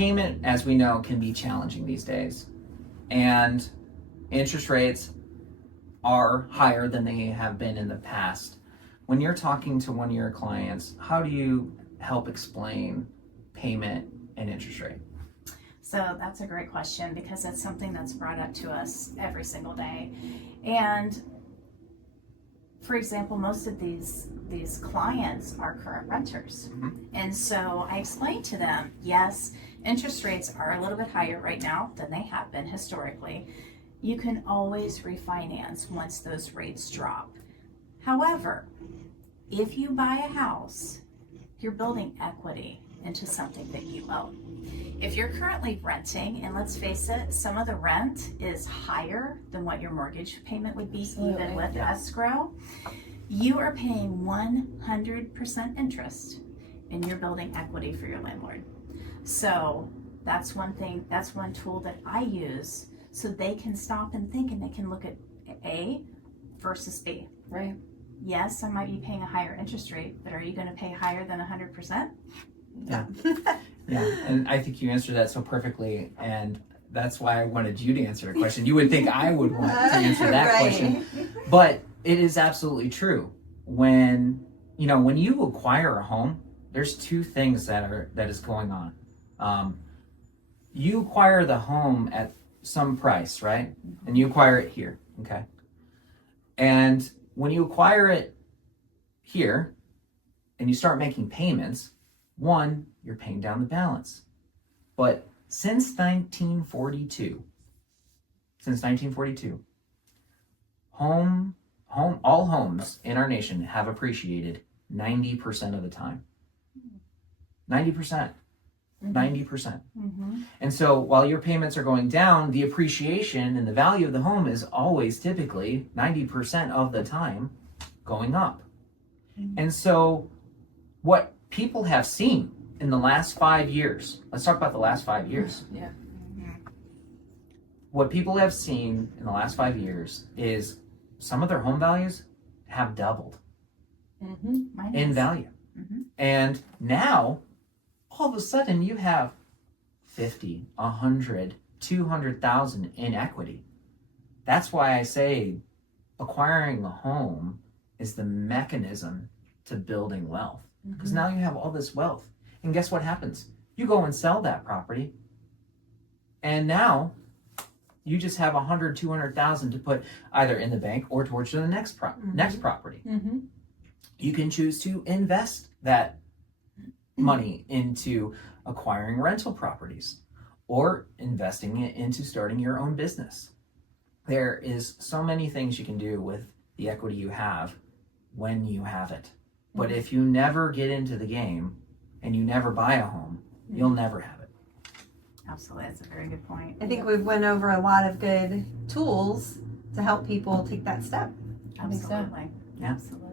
payment, as we know, can be challenging these days. And interest rates are higher than they have been in the past. When you're talking to one of your clients, how do you help explain payment and interest rate? So that's a great question, because it's something that's brought up to us every single day. And for example, most of these clients are current renters. And so I explained to them, yes, interest rates are a little bit higher right now than they have been historically. You can always refinance once those rates drop. However, if you buy a house, you're building equity into something that you own. If you're currently renting, and let's face it, some of the rent is higher than what your mortgage payment would be, even with escrow, you are paying 100% interest, and you're building equity for your landlord. So that's one thing, that's one tool that I use, so they can stop and think, and they can look at A versus B. Right. Yes, I might be paying a higher interest rate, but are you going to pay higher than 100%? Yeah. Yeah, and I think you answered that so perfectly, and that's why I wanted you to answer the question. You would think I would want to answer that question, but it is absolutely true. When you acquire a home, there's two things that is going on. You acquire the home at some price, right? And you acquire it here, okay? And when you acquire it here and you start making payments, one, you're paying down the balance. But since 1942, all homes in our nation have appreciated 90% of the time. 90%. 90%. And so while your payments are going down, the appreciation and the value of the home is always typically 90% of the time going up. And so what people have seen in the last 5 years, let's talk about the last 5 years. Yeah. What people have seen in the last 5 years is some of their home values have doubled in value. And now, all of a sudden, you have 50, 100, 200,000 in equity. That's why I say acquiring a home is the mechanism to building wealth. Because now you have all this wealth. And guess what happens? You go and sell that property, and now you just have 100, 200,000 to put either in the bank or towards the next property. You can choose to invest that money into acquiring rental properties or investing it into starting your own business. There is so many things you can do with the equity you have when you have it. But if you never get into the game and you never buy a home, you'll never have it. Absolutely, that's a very good point. I think we've went over a lot of good tools to help people take that step. Absolutely. Yeah. Absolutely.